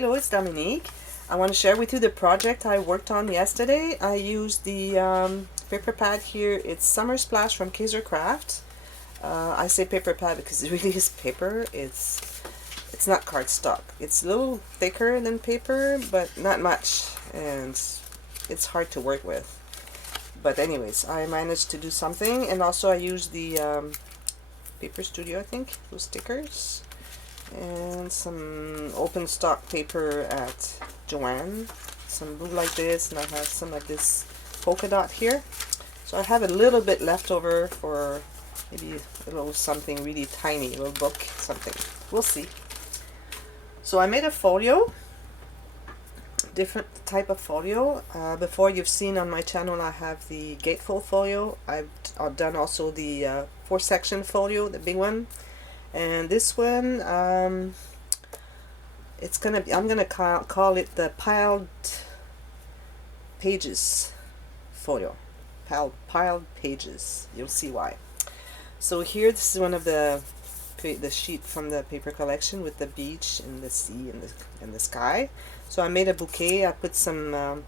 Hello, it's Dominique. I want to share with you the project I worked on yesterday. I used the paper pad here. It's Summer Splash from Kaisercraft. I say paper pad because it really is paper. It's not cardstock. It's a little thicker than paper, but not much, and it's hard to work with. But anyways, I managed to do something, and also I used the Paper Studio, I think, those stickers, and some open stock paper at Joanne, some blue like this, and I have some of this polka dot here. So I have a little bit left over for maybe a little something really tiny, a little book, something. We'll see. So I made a folio, different type of folio. Before, you've seen on my channel I have the gatefold folio. I've done also the 4-section folio, the big one. And this one, it's gonna be, I'm gonna call it the piled pages folio. Piled pages. You'll see why. So here, this is one of the sheet from the paper collection with the beach and the sea and the sky. So I made a bouquet. I put some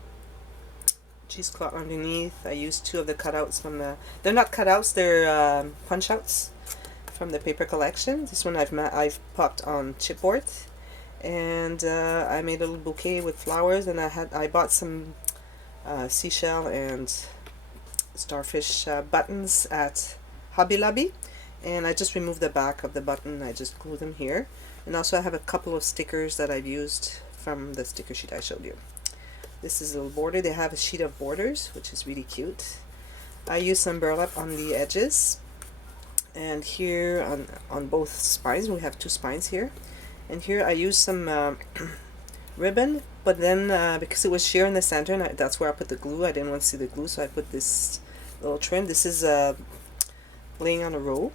cheesecloth underneath. I used 2 of the cutouts from the. They're not cutouts. They're punch outs from the paper collection. This one I've popped on chipboard, and I made a little bouquet with flowers. And I bought some seashell and starfish buttons at Hobby Lobby, and I just removed the back of the button. I just glue them here, and also I have a couple of stickers that I've used from the sticker sheet I showed you. This is a little border. They have a sheet of borders, which is really cute. I used some burlap on the edges. And here on both spines, we have 2 spines here, and here I used some ribbon, but then because it was sheer in the center, and that's where I put the glue. I didn't want to see the glue, so I put this little trim. This is laying on a roll,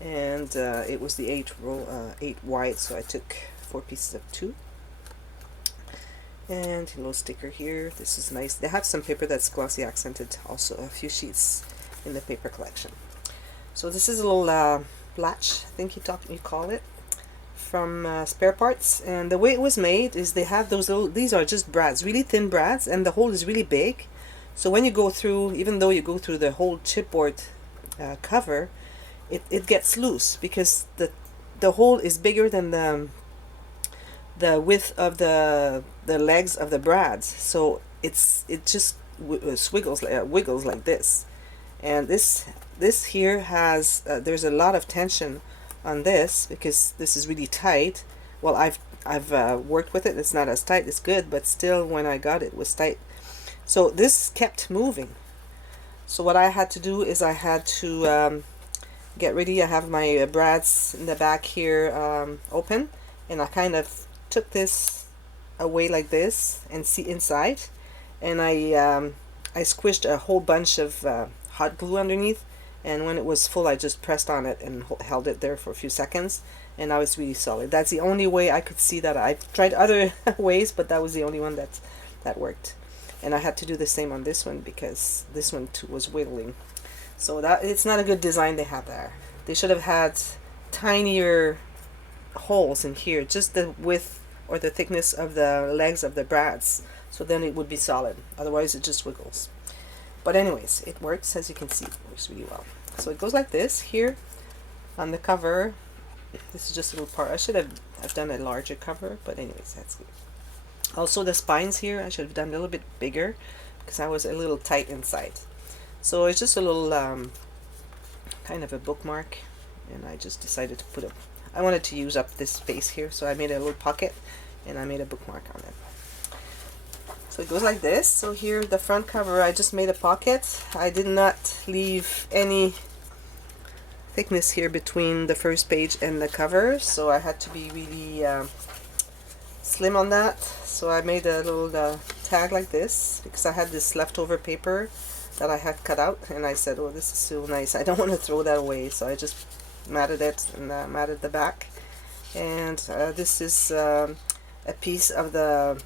and it was the 8 wide, so I took 4 pieces of 2. And a little sticker here. This is nice. They have some paper that's glossy accented, also a few sheets in the paper collection. So this is a little latch, I think you call it, from Spare Parts. And the way it was made is they have those little, these are just brads, really thin brads, and the hole is really big. So when you go through, even though you go through the whole chipboard cover, it gets loose because the hole is bigger than the width of the legs of the brads. So it just wiggles like this. And this here has there's a lot of tension on this because this is really tight. Well, I've worked with it. It's not as tight. It's good, but still, when I got it, it was tight. So this kept moving. So what I had to do is I had to get ready. I have my brads in the back here open, and I kind of took this away like this and see inside, and I squished a whole bunch of hot glue underneath, and when it was full I just pressed on it and held it there for a few seconds, and now it's really solid. That's the only way I could see that. I've tried other ways, but that was the only one that worked. And I had to do the same on this one because this one too was wiggling. So that it's not a good design they have there. They should have had tinier holes in here, just the width or the thickness of the legs of the brads, so then it would be solid. Otherwise it just wiggles. But anyways, it works. As you can see, it works really well. So it goes like this here on the cover. This is just a little part. I should have done a larger cover, but anyways, that's good. Also the spines here, I should have done a little bit bigger because I was a little tight inside. So it's just a little kind of a bookmark, and I just decided to put I wanted to use up this space here, so I made a little pocket and I made a bookmark on it. So it goes like this. So here, the front cover, I just made a pocket. I did not leave any thickness here between the first page and the cover, so I had to be really slim on that. So I made a little tag like this because I had this leftover paper that I had cut out, and I said, oh, this is so nice, I don't want to throw that away, so I just matted it and matted the back. And this is a piece of the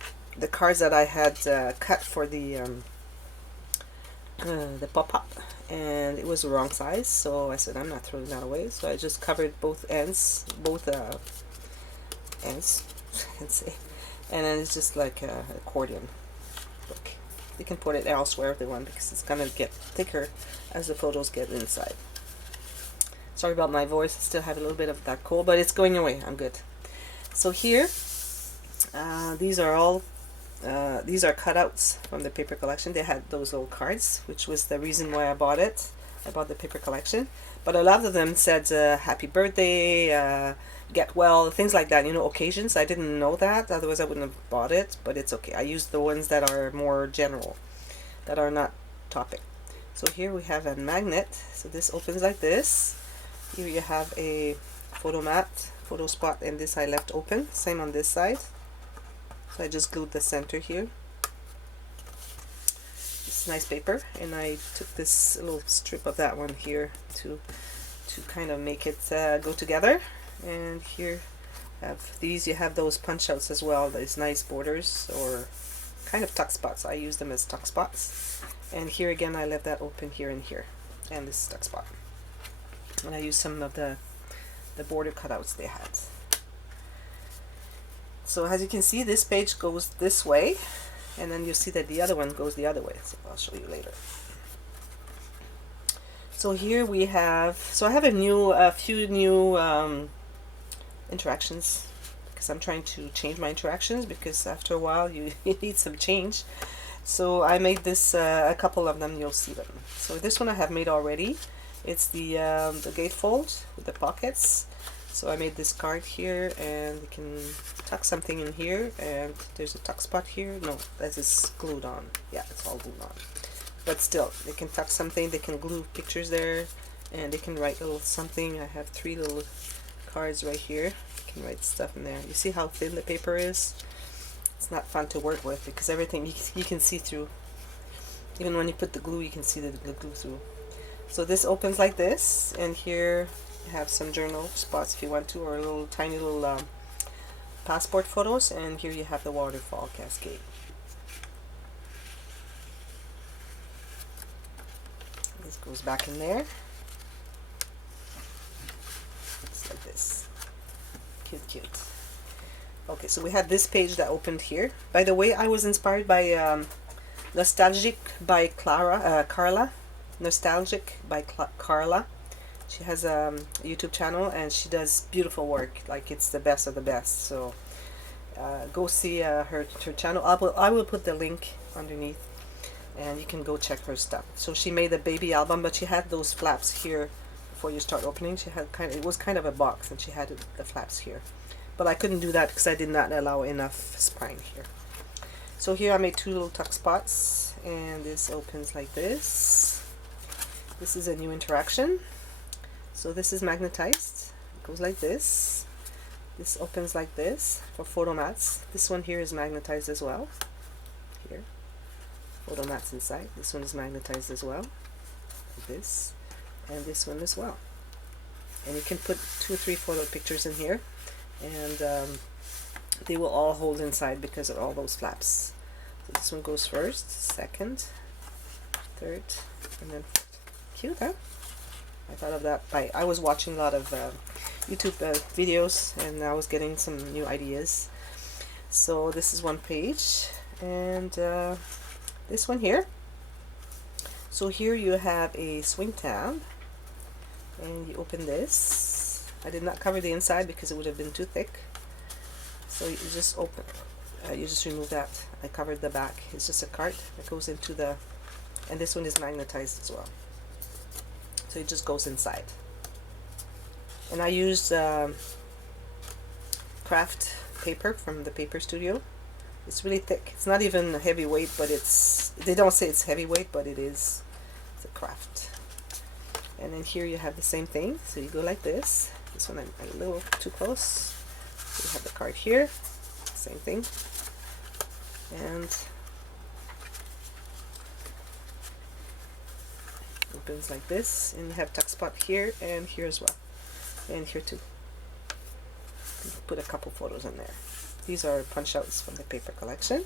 cards that I had cut for the pop-up, and it was the wrong size, so I said I'm not throwing that away, so I just covered both ends I can say. And then it's just like a accordion book. You can put it elsewhere if they want, because it's gonna get thicker as the photos get inside. Sorry about my voice, I still have a little bit of that cold, but it's going away. I'm good. So here, these are all these are cutouts from the paper collection. They had those little cards, which was the reason why I bought it. I bought the paper collection, but a lot of them said happy birthday, get well, things like that, you know, occasions. I didn't know that, otherwise I wouldn't have bought it, but it's okay. I used the ones that are more general, that are not topic. So here we have a magnet. So this opens like this. Here you have a photo mat, photo spot, and this I left open. Same on this side. So I just glued the center here. It's nice paper, and I took this little strip of that one here to kind of make it go together. And here have these. You have those punch outs as well. These nice borders or kind of tuck spots. I use them as tuck spots. And here again, I left that open here and here, and this tuck spot. And I used some of the border cutouts they had. So as you can see, this page goes this way, and then you see that the other one goes the other way. So I'll show you later. So here we have, so I have a few new interactions, because I'm trying to change my interactions, because after a while you need some change. So I made this, a couple of them, you'll see them. So this one I have made already. It's the gatefold with the pockets. So I made this card here, and you can tuck something in here, and there's a tuck spot here. No, that is glued on. Yeah, it's all glued on. But still, they can tuck something, they can glue pictures there, and they can write a little something. I have 3 little cards right here. You can write stuff in there. You see how thin the paper is? It's not fun to work with, because everything you can see through. Even when you put the glue, you can see the glue through. So this opens like this, and here you have some journal spots if you want to, or a little tiny little passport photos, and here you have the waterfall cascade. This goes back in there. It's like this. Cute, cute. Okay, so we have this page that opened here. By the way, I was inspired by Nostalgic by Carla. Nostalgic by Carla. She has a YouTube channel, and she does beautiful work. Like, it's the best of the best. So go see her channel. I will put the link underneath, and you can go check her stuff. So she made a baby album, but she had those flaps here before you start opening. She had it was kind of a box, and she had the flaps here. But I couldn't do that because I did not allow enough spine here. So here I made 2 little tuck spots, and this opens like this. This is a new interaction. So this is magnetized. It goes like this. This opens like this for photo mats. This one here is magnetized as well. Here. Photo mats inside. This one is magnetized as well. Like this. And this one as well. And you can put 2 or 3 photo pictures in here, and they will all hold inside because of all those flaps. So this one goes first, second, third, and then fourth. Cute, huh? I thought of that I was watching a lot of YouTube videos, and I was getting some new ideas. So this is one page, and this one here. So here you have a swing tab, and you open this. I did not cover the inside because it would have been too thick. So you just open, you just remove that. I covered the back. It's just a card that goes into the, and this one is magnetized as well. So it just goes inside. And I used craft paper from the paper studio. It's really thick. It's not even a heavyweight, but it's, they don't say it's heavyweight, but it is. It's a craft. And then here you have the same thing. So you go like this. This one I'm a little too close. You have the card here. Same thing. And opens like this, and you have tuck spot here and here as well, and here too. You put a couple photos in there. These are punch outs from the paper collection.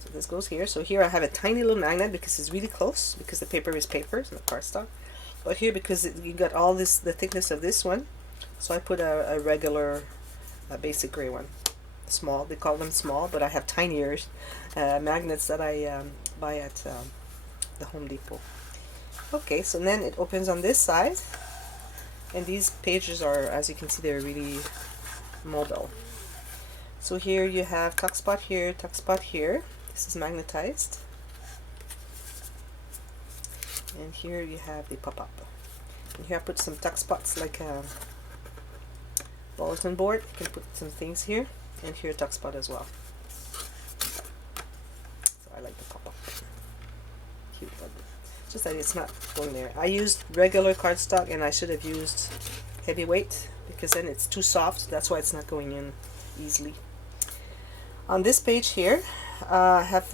So this goes here. So here I have a tiny little magnet because it's really close, because the paper is paper, it's not cardstock. But here, because you got all this, the thickness of this one, so I put a regular a basic gray one. Small, they call them small, but I have tinier magnets that I buy at the Home Depot. Okay, so then it opens on this side, and these pages are, as you can see, they're really mobile. So here you have tuck spot here, tuck spot here. This is magnetized. And here you have the pop-up. And here I put some tuck spots like a bulletin board. You can put some things here, and here a tuck spot as well. So I like the pop-up. Cute. Just that it's not going there. I used regular cardstock, and I should have used heavyweight because then it's too soft. That's why it's not going in easily. On this page here, I have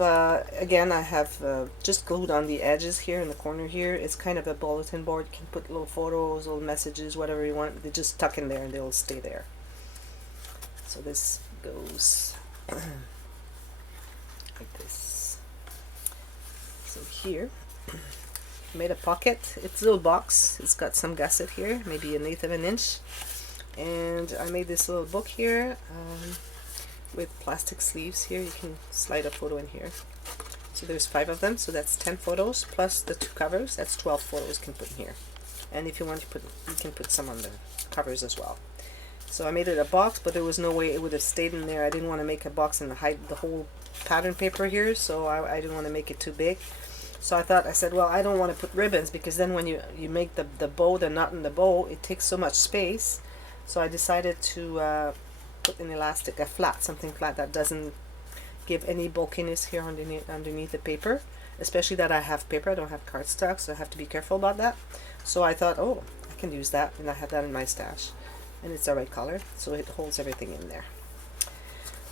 just glued on the edges here in the corner here. It's kind of a bulletin board. You can put little photos, little messages, whatever you want. They just tuck in there and they'll stay there. So this goes like this. So here, I made a pocket. It's a little box. It's got some gusset here, maybe 1/8 of an inch. And I made this little book here. With plastic sleeves here. You can slide a photo in here. So there's 5 of them, so that's 10 photos plus the 2 covers. That's 12 photos you can put in here. And if you want to put, you can put some on the covers as well. So I made it a box, but there was no way it would have stayed in there. I didn't want to make a box and hide the whole pattern paper here, so I didn't want to make it too big. So I said, well, I don't want to put ribbons because then when you make the bow, the knot in the bow, it takes so much space. So I decided to put an elastic, something flat that doesn't give any bulkiness here underneath the paper, especially that I have paper, I don't have cardstock, so I have to be careful about that. So I thought, oh, I can use that, and I have that in my stash, and it's the right color, so it holds everything in there.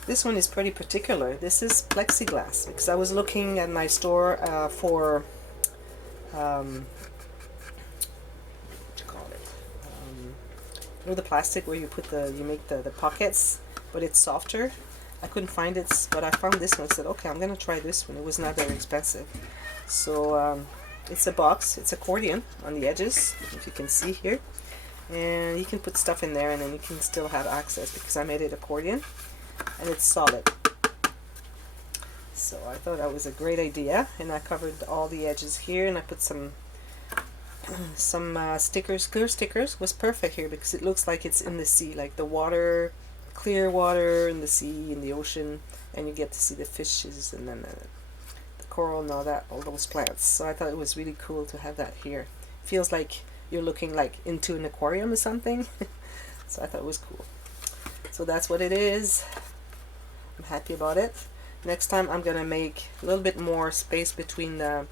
This one is pretty particular. This is plexiglass, because I was looking at my store for you know, the plastic where you put you make the pockets, but it's softer. I couldn't find it, but I found this one. I said, okay, I'm gonna try this one. It was not very expensive. So it's a box. It's accordion on the edges, if you can see here, and you can put stuff in there, and then you can still have access because I made it accordion, and it's solid. So I thought that was a great idea, and I covered all the edges here, and I put some stickers. Clear stickers was perfect here because it looks like it's in the sea, like the water, clear water in the sea, in the ocean, and you get to see the fishes and then the coral and all that, all those plants. So I thought it was really cool to have that here. Feels like you're looking like into an aquarium or something. So I thought it was cool. So that's what it is. I'm happy about it. Next time I'm gonna make a little bit more space between the,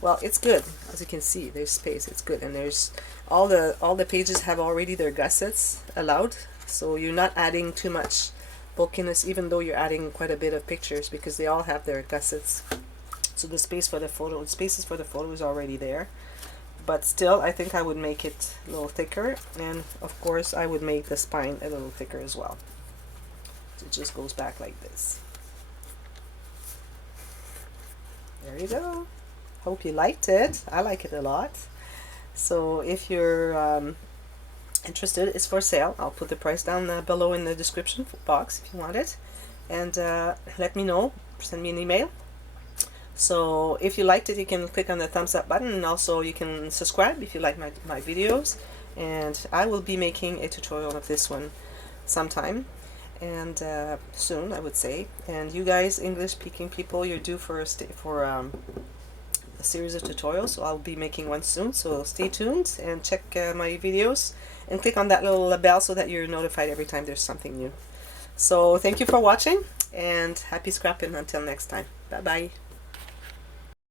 well, it's good. As you can see, there's space. It's good, and there's all the pages have already their gussets allowed, so you're not adding too much bulkiness, even though you're adding quite a bit of pictures, because they all have their gussets. So the spaces for the photo is already there, but still, I think I would make it a little thicker, and of course, I would make the spine a little thicker as well. So it just goes back like this. There you go. Hope you liked it. I like it a lot. So if you're interested, it's for sale. I'll put the price down below in the description box if you want it. And let me know. Send me an email. So if you liked it, you can click on the thumbs up button, and also you can subscribe if you like my videos. And I will be making a tutorial of this one sometime, and soon, I would say. And you guys, English speaking people, you're due for a series of tutorials, so I'll be making one soon, so stay tuned and check my videos and click on that little bell so that you're notified every time there's something new. So thank you for watching, and happy scrapping until next time. Bye bye.